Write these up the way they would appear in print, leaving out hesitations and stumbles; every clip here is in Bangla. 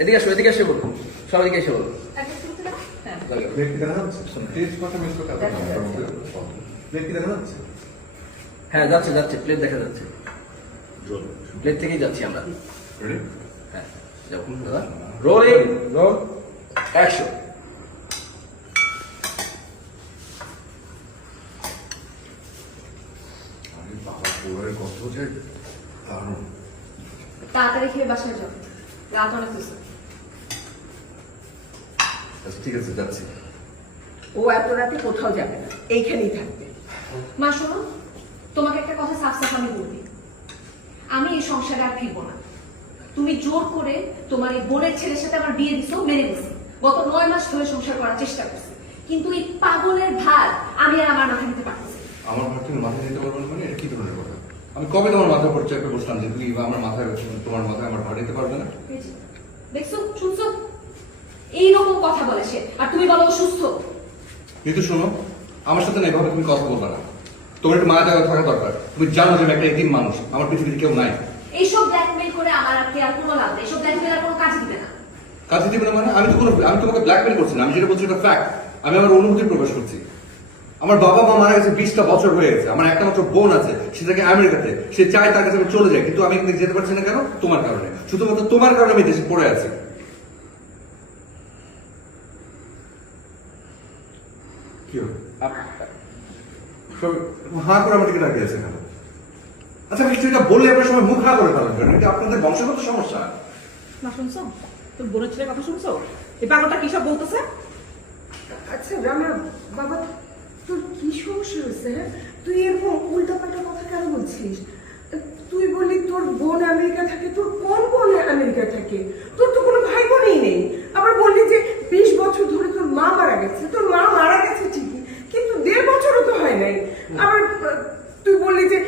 এদিকে আসো, এদিকে এসে বলুন, সব এদিকে এসে বলুন। হ্যাঁ যাচ্ছে যাচ্ছে, প্লেট দেখা যাচ্ছে, প্লেট থেকেই যাচ্ছি আমরা। হ্যাঁ যাও দাদা, রোলিং, রোল, অ্যাকশন। তাড়াতাড়ি খেয়ে বাসায় যাও, রাত অনেক হয়েছে। আচ্ছা ঠিক আছে, যাচ্ছি। ও এত রাতে কোথাও যাবে না, এইখানেই থাকবে। মা শোনো, তোমাকে একটা কথা সাফ সাফ আমি বলবি, আমি এই সংসারে আর ফিরবো না। তুমি জোর করে তোমার এই বোনের ছেলের সাথে আমার বিয়ে দিছো, মেনে দিছি। গত 9 মাস ধরে সংসার করার চেষ্টা করছি, কিন্তু এই পাগলের ভার আমি আর আমার মাথায় নিতে পারতেছি। আমার ভার তুমি মাথায় নিতে পারবে না মানে এটা কি ধরনের কথা? আমি কবে তোমার মাথার উপর চেপে বসলাম যে তুমি আমার মাথায়, তোমার মাথায় আমার ভার নিতে পারবে না? দেখছো, শুনছো, এইরকম কথা বলে সে, আর তুমি বলো অসুস্থ। কিন্তু শোনো, আমার সাথে না এভাবে তুমি কথা বলবে না। তোমার একটু মায়া দেওয়া থাকা দরকার। তুমি জানো যে আমি একটা এতিম মানুষ, আমার পৃথিবীতে কেউ নাই। এইসব ব্ল্যাকমেইল করে আমার আর কি আর কোনো লাভ নেই, এইসব ব্ল্যাকমেইল আর কোনো কাজ দিবে না। কাজে দিবে না মানে? আমি তোমাকে ব্ল্যাকমেল করছি না, আমি যেটা বলছি এটা ফ্যাক্ট। আমি আমার অনুভূতি প্রকাশ করছি। আমার বাবা মা মারা গেছে 20টা বছর হয়ে গেছে। আমার একটা মাত্র বোন আছে, সে থাকে আমেরিকাতে। সে চায় তার কাছে আমি চলে যাই, কিন্তু আমি এখান থেকে যেতে পারছি না। কেন? তোমার কারণে, শুধুমাত্র তোমার কারণে আমি দেশে পড়ে আছি। কি হলো? হা করে আমার দিকে ডাকিয়েছে কেন? আচ্ছা আমি কিছুটা বললে আপনার সময় মুখ হা করে ফেলেন কেন? এটা আপনাদের বংশগত সমস্যা। না শুনছো, তোর বোনের ছেলের কথা শুনছো? এই পাগলটা কি সব বলতেছে? আচ্ছা রানা বাবা, তোর কি সমস্যা হয়েছে? হ্যাঁ, তুই এরকম উল্টাপাল্টা কথা কেন বলছিস? তুই বললি তোর বোন আমেরিকা থাকে, তোর কোন বোন আমেরিকা থাকে? তোর তো কোনো ভাই বোনই নেই। আবার বললি যে 20 বছর ধরে তোর মা মারা গেছে। তোর মা মারা গেছে ঠিকই, কিন্তু 1.5 বছরও তো হয় নাই। আবার তুই বললি যে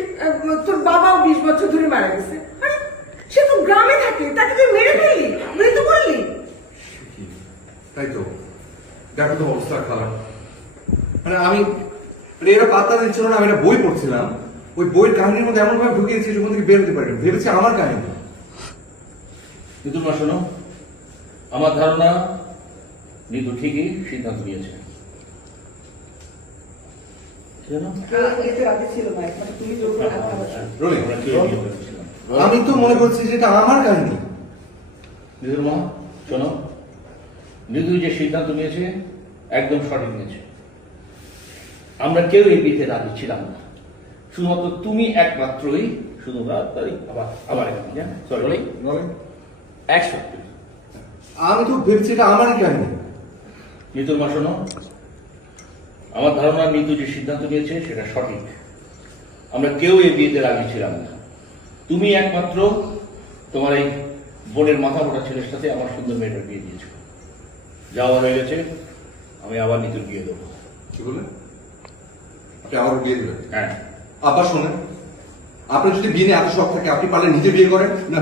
তোর বাবাও 20 বছর ধরে মারা গেছে। আরে সে তো গ্রামে থাকে, তাকে তুই মেরে ফেললি, মৃত্যু বললি। তাই তো, দেখো তো অবস্থা খারাপ। মানে আমি এরা পাত্তা দিচ্ছিল না, আমি একটা বই পড়ছিলাম। ওই বইয়ের কাহিনীর মধ্যে এমন ভাবে ঢুকিয়েছি যখন থেকে বের হতে পারি, ভেবেছি আমার কাহিনী। নিতু মা শোনো, আমার ধারণা নিতু ঠিকই সিদ্ধান্ত নিয়েছে। আমি তো মনে করছি যে এটা আমার কাহিনী। নিতুর মা শোনো, নিতু যে সিদ্ধান্ত নিয়েছে একদম সঠিক নিয়েছে। আমরা কেউ এই বিয়েতে রাজি ছিলাম না, শুধুমাত্র তুমি একমাত্রই। শুধু আবার আমি তো ভেবেছি এটা আমারই কাহিনী। নিতুর মা শোনো, আমার ধারণা নিতু যে সিদ্ধান্ত নিয়েছে সেটা সঠিক। আমরা কেউ এই বিয়েতে রাজি ছিলাম না, তুমি একমাত্র তোমার এই বোনের মাথা মোটা ছেলের সাথে আমার সুন্দর মেয়েটার বিয়ে দিয়েছ। যাওয়া হয়ে গেছে, আমি আবার নিতুর বিয়ে দেবো। কি বলে? আপনি আবার বিয়ে দেবেন? হ্যাঁ। আব্বা শোনেন, আপনার যদি বিয়ে নিয়ে এত শখ থাকে, আপনি পারলে নিজে বিয়ে করেন, না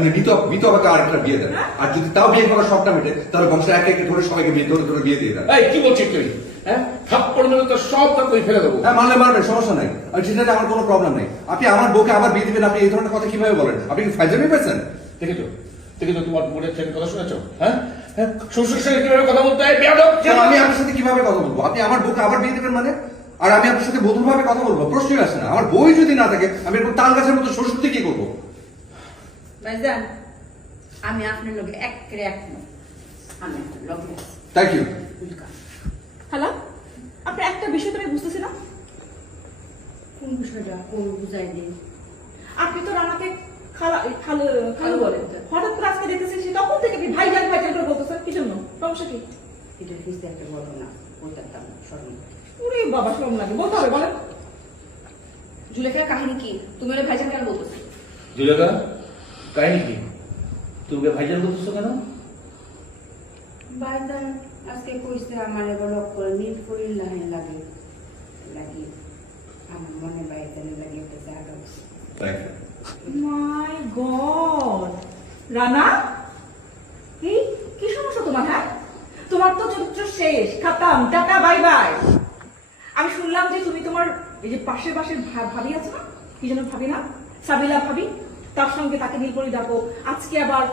বিত আমাকে আরেকটা বিয়ে দেন। আর যদি তাও বিয়ে করার শখটা মেটে, তাহলে বংশ একে একে ধরে সবাইকে বিয়ে ধরে বিয়ে দিয়ে দেন। কি বলছিস তুই? হ্যাঁ, থাপ্পড় মেরে তো সব তুই ফেলে দেবো। হ্যাঁ, মারলে মারবেন, সমস্যা নাই। আর সেটাতে আমার কোনো প্রবলেম নেই। আপনি আমার বউকে আবার বিয়ে দিবেন, আপনি এই ধরনের কথা কিভাবে বলেন? আপনি কি ফাইজামি পেয়েছেন? দেখেছো দেখেছো তোমার বোনের ছেলের কথা শুনেছো? হ্যাঁ, শ্বশুর সঙ্গে কিভাবে কথা বলতে হয়? বেয়াদব। আমি আপনার সাথে কিভাবে কথা বলবো? আপনি আমার বউকে আবার বিয়ে দিবেন মানে? আর আমি আপনার সাথে বধূর ভাবে কথা বলবো? প্রশ্নই আসে না। আমার বই যদি না থাকে, আমি এরকম তাল গাছের মতো শ্বশুর থেকে কি করবো? ভাইজান, আমি আপনার লগে একেবারে একমত। আমি আপনার লগে আছি। Thank you. হ্যালো, আপনি একটা বিষয় তো আমি বুঝতেছি না। কোন বিষয়টা? কোন বুঝাই দিন। আপনি তো রানাকে খালু বলেন, হঠাৎ করে আজকে দেখতেছি সে তখন থেকে আপনি ভাইজান ভাইজান করে বলতেছেন। কি জন্য? সমস্যা কি? এটা বুঝতে একটা ঘটনা, ওইটার স্মরণ। ওরে বাবা, শরম লাগে, বলতে হবে, বলেন। জুলেখার কাহিনী কি? তুমি ওরা ভাইজান কেন বলতেছো? জুলেখা, কাহিনী কি? তুমি ভাইজান বলতেছো কেন? ভাইজান আজকে কইছে আমার এবার করে নীলপুরির লাইন লাগে লাগি, আমার মনে ভাইজানের লাগে একটা জায়গা আছে। Thank you. My God, Rana, এই কি সমস্যা তোমার? হ্যাঁ, তোমার তো চরিত্র শেষ, খাতাম, টাটা, বাই বাই। আমি শুনলাম যে তুমি তোমার এই যে পাশের ভাবি আছে না, কি যেন ভাবি না, সাবিলা ভাবি, তার সঙ্গে তাকে নীলপরি ডাকো, আজকে আবার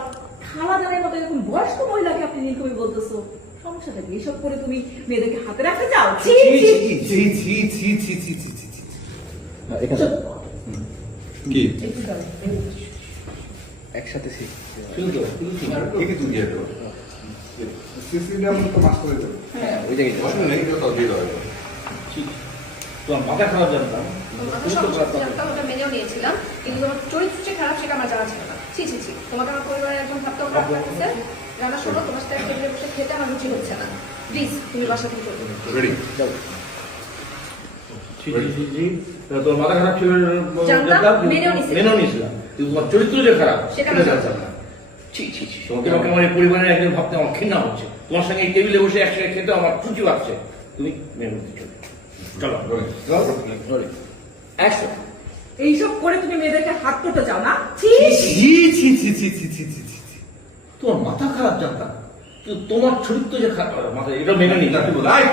খালা জানার মতো এরকম বয়স্ক মহিলাকে আপনি নীলকবি বলতেছো, সমস্যাটা কি? এসব করে তুমি মেয়েদেরকে হাতে রাখতে চাও? ছি, ছি। কি একটু দাও। একসাথে শুধু তো ঠিকই তুই দিয়ে দেবো সিসিটা আমি তো মাস্ক করে দেবো হ্যাঁ ওই জায়গায় অসুবিধা নেই এটা তো দিয়ে দেবো ঠিক তোমার মাথা খারাপ জানতাম তোমাকে তুমি সব তো খারাপ জানতাম, ওটা মেনেও নিয়েছিলাম, কিন্তু তোমার চরিত্র যে খারাপ সেটা আমার জানা ছিল না। ছি ছি ছি, তোমাকে আমার পরিবারের একজন ভাবতেও খারাপ লাগতেছে। রান্না শোনো, তোমার সাথে টেবিলে বসে খেতে আমার রুচি হচ্ছে না। প্লিজ তুমি বাসা থেকে চলে যাও। রেডি যাও তোর মাথা খারাপ ছিল জানতাম, মেনেও নিয়েছিলাম। মেনেও নিয়েছিলাম, কিন্তু তোমার চরিত্র যে খারাপ সেটা সেটা আমি জানতাম না। ছি ছি ছি, তোমাকে আমার এই পরিবারের একজন ভাবতে আমার ঘৃণা হচ্ছে। তোমার সঙ্গে এই টেবিলে বসে একসাথে খেতে আমার রুচি লাগছে। তুমি মেনে নিতে চলো চলো অ্যাকশন। এইসব করে তুমি মেয়েদেরকে হাত করতে চাও না? ছি, তোমার মাথা খারাপ জানতাম, কিন্তু তোমার চরিত্র যে খারাপ মাথা এটা মেনে নিই।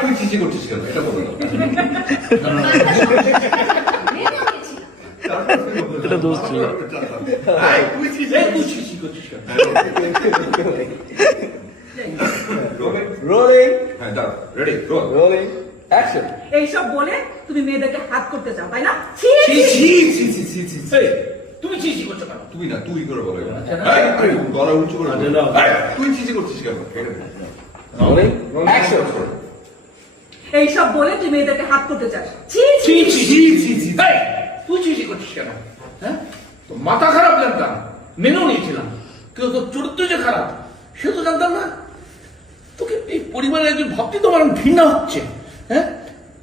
তুই চিচি করছিস কেন এটা বলো মেনেও নিয়েছিলাম। এটা দোষ ছিল তুই ছি ছি করছিস কেন? রোলিং হ্যাঁ দাঁড়া রেডি রোল রোলিং অ্যাকশন। এইসব বলে তুমি মেয়েদেরকে হাত করতে চাও, তাই না? ছি, ছি ছি। এই, তুমি ছি ছি করছো কেন? তুই না তুই করে বলো আচ্ছা, না। গলা উঁচু করে আচ্ছা, বলো। না। তুই চিচি করছিস কেন রোলিং অ্যাকশন। এইসব বলে তুমি মেয়েদেরকে হাত করতে চাস? ছি, ছি। ছি ছি ছি, এই, তুই ছি ছি করছিস কেন? হ্যাঁ, তো মাথা খারাপ জানতাম, মেনেও নিয়েছিলাম, কিন্তু তোর চরিত্র যে খারাপ সে তো জানতাম না। তোকে এই পরিবারের একজন ভাবতে তোমার ঘৃণা হচ্ছে। হ্যাঁ,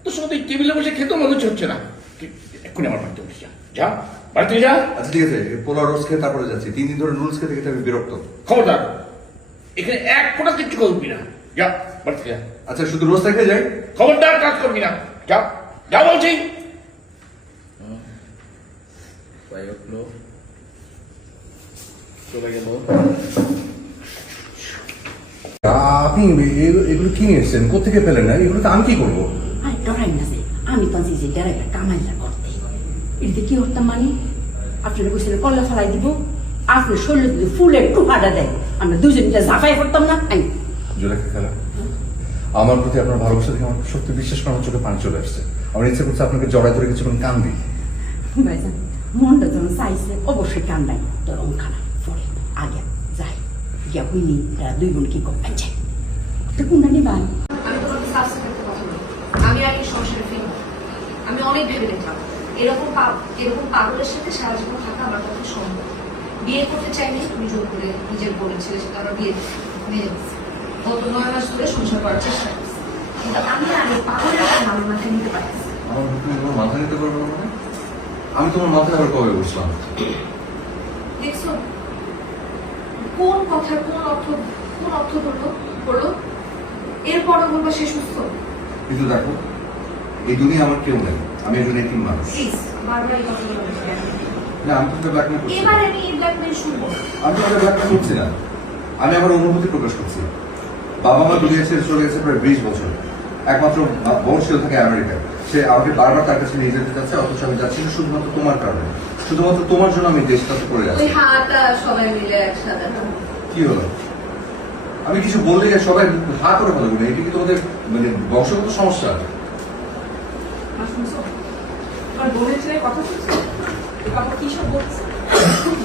তোর সঙ্গে এই টেবিলে বসে খেতেও আমার রুচি হচ্ছে না। তুই এক্ষুনি আমার বাড়িতে বসে যা, যা বাড়িতে যা। আচ্ছা ঠিক আছে পোলা রোজ খেয়ে তারপরে যাচ্ছি 3 দিন ধরে রুলস খেতে খেতে আমি বিরক্ত খবরদার, এখানে এক ফোঁটা কিচ্ছু করবি না, যা বাড়িতে যা। আচ্ছা শুধু রোজ খেয়ে যাই খবরদার কাজ করবি না, যা যা বলছি। চলে গেল। আপনি এগুলো কি নিয়ে এসছেন কোথেকে পেলেন না এগুলো তো আমি কি করবো আরে ডরাই না যে আমি তো যে ড্রাইভার কামাইলা করতে এদিকে কি করতাম মানে আপনারা বসে কল্লা ফেলাই দিব, আপনার শরীরে যদি ফুলের টুকাটা দেয় আমরা দুজন মিলে ঝাঁপাই করতাম না। আমি জোলেখা খেলা আমার প্রতি আপনার ভালোবাসা থেকে আমার সত্যি বিশ্বাস করার চোখে পানি চলে আসছে আমার ইচ্ছে করছে আপনাকে জড়াই ধরে কিছুক্ষণ কান দিই ভাইজান মনটা যখন চাইছে অবশ্যই কান্দাই তোর খানা পরে আগে যাই গিয়া বুঝলি এরা দুই বোন কি করবেন যাই তো কোনটা নিবান আমি তোমাকে সাবস্ক্রাইব করতে কথা বলি, আমি আর এই সংসারে ফিরব না। আমি অনেক ভেবে দেখলাম, এরকম পাগলের সাথে সারা জীবন থাকা আমার পক্ষে সম্ভব। বিয়ে করতে চাইনি, তুমি জোর করে নিজের বোনের ছেলে সেটা আমরা বিয়ে মেনে নিচ্ছি। গত 9 মাস ধরে সংসার করার চেষ্টা করছি, কিন্তু আমি আর এই পাগলের আমার মাথায় নিতে পারছি না। আমার তুমি তোমার মাথা নিতে পারবে না মানে আমি তোমার মাথায় আবার কবে বসলাম দেখছো কোন কথার কোন অর্থ করলো এরপরও বলবা সে সুস্থ। কিন্তু দেখো এই দুনিয়া আমার কেউ নেই আমি একজন এতিম মানুষ প্লিজ বারবার এই কথাগুলো বলতে কেন? না আমি তোমাকে ব্ল্যাকমেল করছি না। এবার আমি এই ব্ল্যাকমেল শুনবো। আমি তোমাকে ব্ল্যাকমেল করছি না আমি আমার অনুভূতি প্রকাশ করছি বাবা মা দুনিয়া ছেড়ে চলে গেছে প্রায় 20 বছর একমাত্র বোন ছিল থাকে আমেরিকায় সে আমাকে বারবার তার কাছে নিয়ে যেতে চাচ্ছে অথচ আমি যাচ্ছি না শুধুমাত্র তোমার কারণে শুধুমাত্র তোমার জন্য আমি দেশটাতে করে ওই যাচ্ছি হাতটা সবাই মিলে একসাথে কি হলো আমি কিছু বললে সবাই হা করে ফেলবো না এটা কি তোমাদের মানে বংশগত সমস্যা আর শুনছো তোমার বোনের ছেলে কথা শুনছো? বাবা কি সব বলছে?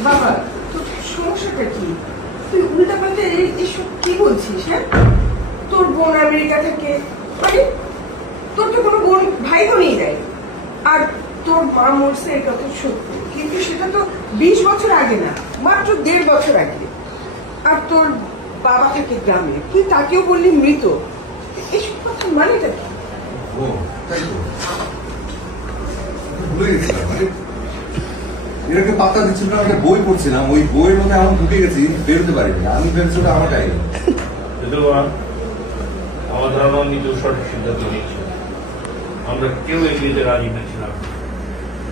বাবা তোর সমস্যাটা কি তুই উল্টা পাল্টা এসব কি বলছিস হ্যাঁ তোর বোন আমেরিকা থেকে মানে তোর তো কোনো বোন ভাই বোনই নাই আর তোর মা মরছে এটা তো সত্য কিন্তু সেটা তো 20 বছর আগে না মাত্র 1.5 বছর আগে আর তোর বাবা থাকে গ্রামে তুই তাকেও বললি মৃত এসব কথা মানেটা কি ও তাই তো ভুলে গেছিলাম মানে এটাকে পাত্তা দিচ্ছিল না একটা বই পড়ছিলাম ওই বইয়ের মধ্যে এমন ঢুকে গেছি বেরোতে পারিনি আমি ভেবেছি ওটা আমার কাহিনী আমার ধারণা কিন্তু সঠিক সিদ্ধান্ত নিচ্ছে। আমরা কেউ এই বিয়েতে রাজি হয়েছিলাম।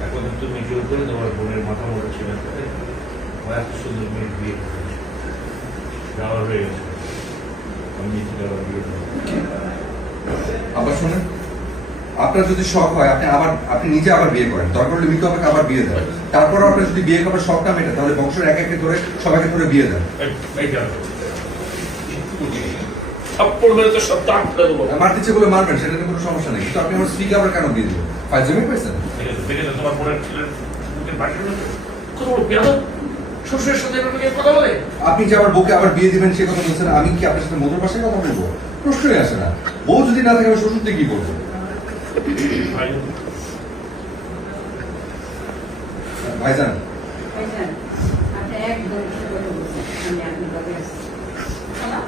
এখন তুমি জোর করে তোমার বোনের মাথা মোটা ছিলেন এত সুন্দর মেয়ের বিয়ে করেছে যাওয়ার হয়ে গেছে। আমি নিজে যাওয়ার বিয়ে আবার শোনেন আপনার যদি শখ হয় আপনি নিজে আবার বিয়ে করেন, দরকার হলে মিতু আপনাকে আবার বিয়ে দেন। তারপর আপনার যদি বিয়ে করার শখটা মেটে, তাহলে বংশের এক একে ধরে সবাইকে ধরে বিয়ে দেন। থাপ্পড় মেরে তো সব দাঁত ফেলে দেবো। মারতে ইচ্ছে বলে মারবেন, সেটা নিয়ে কোনো সমস্যা নেই, কিন্তু আপনি আমার স্ত্রীকে আবার কেন বিয়ে দেবেন? ফাইজলামি পাইছেন? দেখে তোমার বোনের ছেলের বুকের বাড়ির কত বড় বেয়াদব, শ্বশুরের সাথে এভাবে কথা বলে। আপনি যে আমার বউকে আবার বিয়ে দিবেন সে কথা বলছেন, আমি কি আপনার সাথে মধুর ভাষায় কথা বলবো? প্রশ্নই আসে না। বউ যদি না থাকে আমি শ্বশুরতে কি বলবো? ভাইজান, ভাইজান, আপনি একদম ঠিক কথা বলছেন। আমি আপনার কথা আছি। খালা,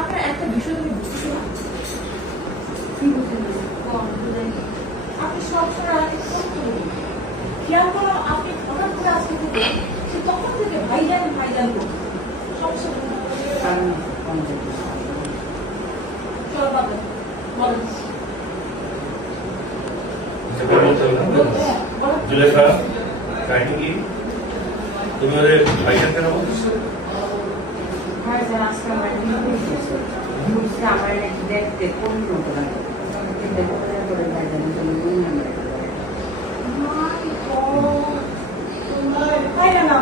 আপনার একটা বিষয় তুমি বুঝতেছো না? কি বলছেন? আপনি সবসময় আমাকে ফোন করে দিন। খেয়াল করো, আপনি হঠাৎ করে আজকে থেকে সে তখন থেকে ভাইজান ভাইজান করতো। সমস্যা নেই। কারণ আমাদের চলো বাবা, বলেন। বলেন। জুলেখা, কাহিনী কি? তুমি ওদের ভাইজান কেন বলতেছো? ভাইজান আজকে আমার বিয়ে হয়েছে। বলছে আমার নাকি দেখতে কোন মতো লাগে। চিন্তা করে ভাইজানের জন্য নাম্বার একটা করে। তাই না,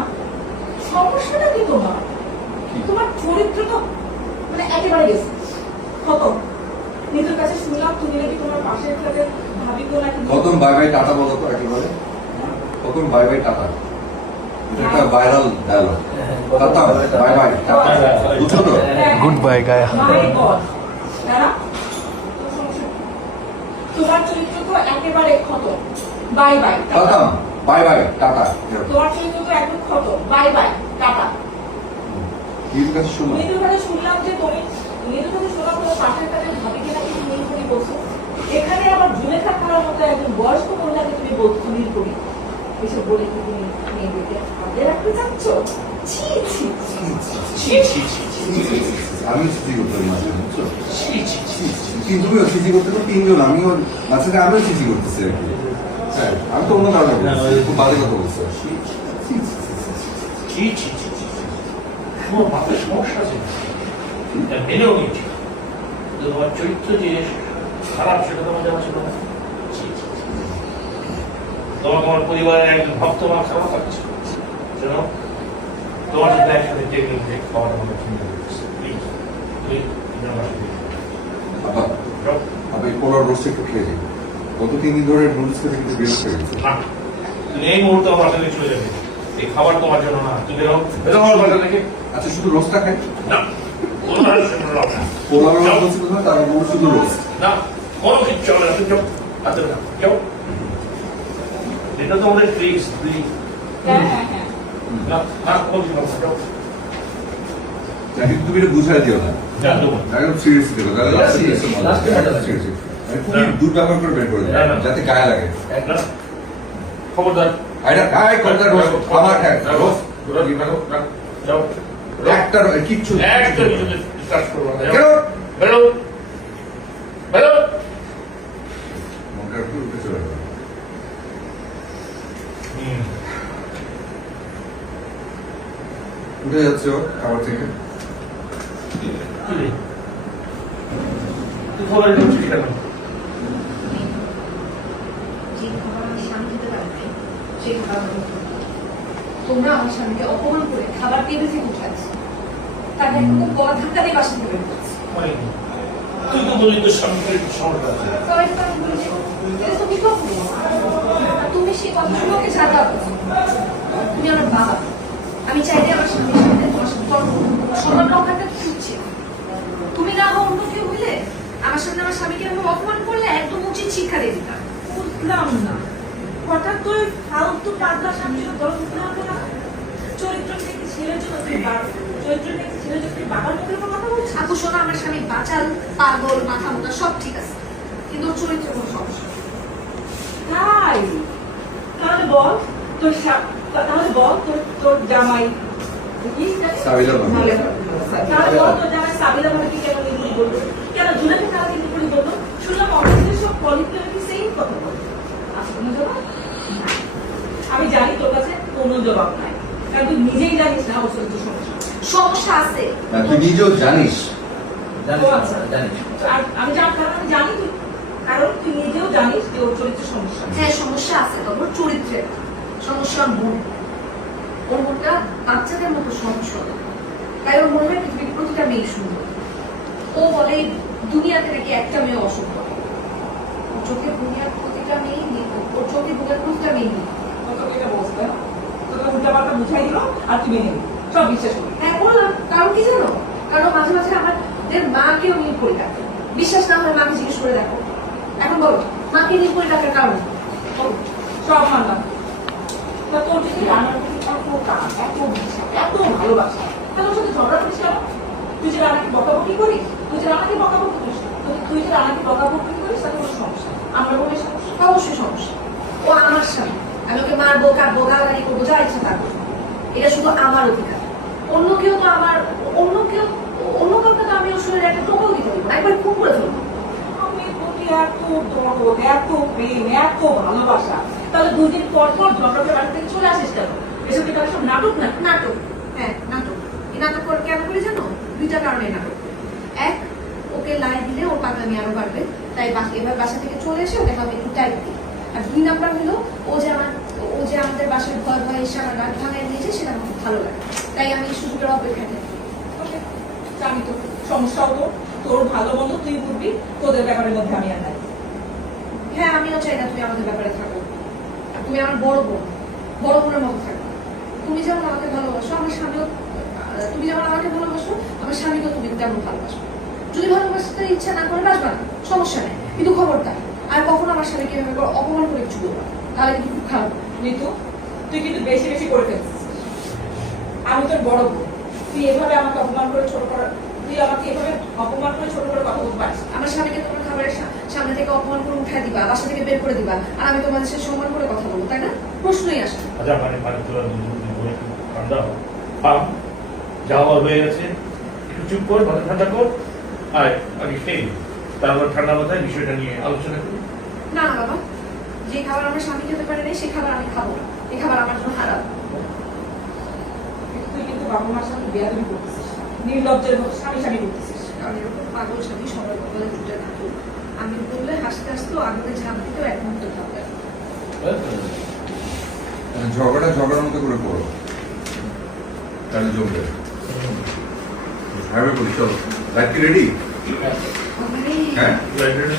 সমস্যাটা কি তোমার? তোমার চরিত্র তো মানে একেবারে গেছে খতম। নিজের কাছে শুনলাম তুমি নাকি তোমার পাশের ফ্ল্যাটে ভাবিকে নাকি প্রথম বাই বাই টাটা বলো তো একেবারে। প্রথম বাই বাই টাটা, এটা একটা viral dialogue. Tata bye bye tata, বুঝছো তো? গুড বাই গায়া। মাই গড, দাঁড়া, তোমার চরিত্র তো একেবারে খতম। Bye bye tata bye bye tata. তোমার চরিত্র তো একদম খতম। Bye bye tata. নিজের কাছে শুনলাম। নিজের কাছে শুনলাম যে তুমি নিজের কাছে শুনলাম তোমার পাশের কাছে ভাবিকে নাকি তুমি নীল করি বলছো। এখানে আবার জুলেখা খাওয়ার মতো একজন বয়স্ক মহিলাকে তুমি বলছো নীল করি। এসব বলে কি তুমি মেয়েদেরকে হাতে রাখতে চাচ্ছ? ছি ছি ছি ছি ছি ছি ছি। আমি চিঠি করতে পারি মাঝে, বুঝছো? কিন্তু তুমিও চিঠি করতে তো তিনজন, আমিও মাঝে আমিও চিঠি করতেছি আর কি। হ্যাঁ, আমি তো অন্য কারণে বলছি, খুব বাজে কথা বলছি। তোমার বাপের সমস্যা আছে, মেনেও নিচ্ছি। তোমার চরিত্র যে খারাপ সেটা তোমার জানা ছিল না। তোমার তোমার পরিবারের একজন ভক্ত মা খারাপ থাকছে, তোমার সাথে একসাথে টেকনিক খাওয়ার মতো চিন্তা করতেছে। আবার আমি পোলার রোস্ট একটু খেয়ে যাই। গত 3 দিন ধরে নুডলস খেতে কিন্তু বিরক্ত হয়ে গেছে। তুমি এই মুহূর্তে আমার বাসা থেকে চলে যাবে। এই খাবার তোমার জন্য না। তুমি বেরো আমার বাসা থেকে। আচ্ছা, শুধু রোস্টটা খাই? না, কোনো রান্না হবে না। পোলার রোস্ট বলছি কোথায়, তার উপর শুধু রোস্ট। না, কোনো কিচ্ছু হবে না। তুমি যাও, হাতে না যাও। এটা তো আমাদের ট্রিক্স। তুই হ্যাঁ হ্যাঁ হ্যাঁ। না না কোনো কিছু হবে না, যাও। কিন্তু তুমি এটা বুঝাই দিও না, যা দেবো। একদম সিরিয়াসলি দেবো, তাহলে না, লাস্টে serious, এসে last এ মজা লাগে। সিরিয়াসলি খুবই দুর্ব্যবহার করে বের করে না, দেয়, না। যাতে গায়ে লাগে। না, খবরদার। এটা গায়ে কতটা রোস্ট আমার খায় রোস্ট যাও। একটা কিচ্ছু একটা কিছুতে স্টার্ট করবো না। কেন? বেরো বেরো। মনটা একটু উঠে চলে গেল। উঠে যাচ্ছে ও খাবার থেকে। তুই খবরে ঢুকছিস কেন? যে খাবার আমার স্বামী খেতে পারে নাই, সেই খাবার আমি খাবো। তোমরা আমার স্বামীকে অপমান করে খাবার টেবিল থেকে উঠাচ্ছ, তাকে একদম গলা ধাক্কা দিয়ে বাসা থেকে বের করছে। তুই তো বলি তোর স্বামীকে সমস্যা আছে। সবাইকে তো আমি বলেছি, এটা তো বিপক্ষ। আর তুমি সেই কথাগুলোকে ঝাঁটা করছো। তুমি আমার বাবা, আমি চাইলে আমার স্বামীর সাথে তোমার সাথে তর্ক করবো। সম্মান রক্ষাটা ছুটছে। তুমি না হও অন্য কেউ হইলে আমার সামনে আমার স্বামীকে আমি অপমান করলে একদম উচিত শিক্ষা দিয়ে দিতাম। বুঝলাম না, হঠাৎ করে ফালতু পাগলা স্বামীর দরদ দিতে হবে না। চরিত্র থেকে ছেলের জন্য তুমি চরিত্র থেকে ছেলের জন্য তুমি বাবার মুখের উপর কথা বলছো। আপু শোনো, আমার স্বামী বাচাল, পাগল, মাথা মোটা সব ঠিক আছে, কিন্তু ওর চরিত্রে কোনো সমস্যা নেই। তাই তাহলে বল তাহলে বল তোর জামাই কি সাবিলা বানু। তাহলে বল তোর জামাই সাবিলা ভাবে কি কেন নির্ভর বললো, কেন জুলাকে তারা কিন্তু করে বললো। শুনলাম অফিসের সব কলিগরা নাকি সেই কথা বলে। আচ্ছা, কোনো জবাব? আমি জানি তোর কাছে কোনো জবাব নাই, কারণ তুই নিজেই জানিস না ওর চরিত্র সমস্যা। সমস্যা আছে। না, তুই নিজেও জানিস। ও আচ্ছা, আর আমি জানি তুই কারণ তুই নিজেও জানিস যে ওর চরিত্রের সমস্যা আছে। হ্যাঁ সমস্যা আছে, তবে ওর চরিত্রের সমস্যা মন। ওর মনটা বাচ্চাদের মতো সহজ, তাই ওর মনে হয় পৃথিবীর প্রতিটা মেয়ে সুন্দর। ও বলে এই দুনিয়াতে নাকি একটা মেয়ে অসুন্দর। ওর চোখে দুনিয়ার প্রতিটা মেয়ে ওর চোখে দুনিয়ার প্রতিটা মেয়ে নেই। ও তোকে এটা বলছে, তোকে উল্টাপাল্টা বুঝাই দিল আর তুই মেনে নিলি, সব বিশ্বাস করলি। হ্যাঁ বললাম, কারণ কি জানো, কারণ মাঝে মাঝে আমাদের মাকেও নিয়ে করে ডাকে। বিশ্বাস না হয় মাকে জিজ্ঞেস করে দেখো। এখন বলো, মাকে নিয়ে করে ডাকার কারণ কি? বলো। সব মানলাম, তা তোর যদি রান্নার প্রতি এত টান, এত বিশ্বাস, এত ভালোবাসা, তাহলে ওর সাথে ঝগড়া করিস কেন? তুই যে রান্নাকে বকাবকি করিস, তুই যে রান্নাকে বকাবকি করিস, তুই যে রান্নাকে বকাবকি করিস, তাতে কোনো সমস্যা। আমরা বলে সমস্যা, অবশ্যই সমস্যা। ও আমার স্বামী, আমি ওকে মারবো, কাটবো, গালাগালি করবো, যা ইচ্ছা তা করবো। এটা শুধু আমার অধিকার। অন্য কেউ তো আমার, অন্য কাউকে তো আমি ওর শরীরে একটা টোকাও দিতে দেবো না, একবার খুব করে ফেলবো। আমি প্রতি এত দরদ, এত প্রেম, এত ভালোবাসা, তাহলে দুদিন পর পর ঝগড়া করে বাড়ি থেকে চলে আসিস কেন? এসব কি তাহলে সব নাটক না? নাটক, হ্যাঁ নাটক। এই নাটক করে কেন করি জানো? দুইটা কারণে নাটক। এক, ওকে লাই দিলে ওর পাগলামি আরো বাড়বে, তাই এবার বাসা থেকে চলে এসে ওকে আমি একটু টাইট দিই। আর দুই নাম্বার হলো ও যে আমাদের বাসায় ভয় ভয় এসে আমার রাত ভাঙায় নিয়েছে, সেটা আমার খুব ভালো লাগে, তাই আমি এই সুযোগের অপেক্ষায় থাকি। ওকে, জানি তো সমস্যাও তো, তোর ভালো মন্দ তুই বুঝবি, তোদের ব্যাপারের মধ্যে আমি আর নাই। হ্যাঁ আমিও চাই না তুমি আমাদের ব্যাপারে থাকো। আর তুমি আমার বড় বোন, বড় বোনের মতো থাকো। তুমি যেমন আমাকে ভালোবাসো, আমার স্বামীও, তুমি যেমন আমাকে ভালোবাসো, আমার স্বামীকেও তুমি তেমন ভালোবাসো। যদি ভালোবাসতে ইচ্ছা না করে বাসবা না, সমস্যা নেই, কিন্তু খবরদার আর কখনো আমার স্বামীকে এভাবে করে অপমান করে কিছু করবা, তাহলে কিন্তু খুব খারাপ। ঋতু, তুই কিন্তু বেশি বেশি করে ফেলছিস। আমি তোর বড় বোন, তুই এভাবে আমাকে অপমান করে ছোট করা, তুই আমাকে এভাবে অপমান করে ছোট করে কথা বলতে পারিস? আমার স্বামীকে তোমার খাবারের সামনে থেকে অপমান করে উঠায় দিবা, বাসা থেকে বের করে দিবা, আর আমি তোমাদের সাথে সম্মান করে কথা বলবো, তাই না? প্রশ্নই আসে না। আচ্ছা পানি তোলা ঠান্ডা পাম যাওয়া হয়ে গেছে, একটু চুপ কর, মাথা ঠান্ডা কর, আর আগে খেয়ে নে। তারপর ঠান্ডা মাথায় বিষয়টা নিয়ে আলোচনা করি। না না বাবা, যে খাবার আমার স্বামী খেতে পারে না, সেই খাবার আমি খাবো না। এই খাবার আমার জন্য হারাম। তুই কিন্তু বাবা মার সাথে বেয়াদবি করতেছিস, নির্লজ্জের মতো স্বামী স্বামী করতেছিস। কারণ এরকম পাগল স্বামী সবার কপালে জুটে থাকতো। আমি বললে হাসতে হাসতো, আগুনে ঝাঁপ দিতেও এক মুহূর্তে ভাবতেন। ঝগড়ার মতো করে করো, তাহলে জমবে। ভাবে বলি, চলো লাইফ কি রেডি? হ্যাঁ লাইব্রেরি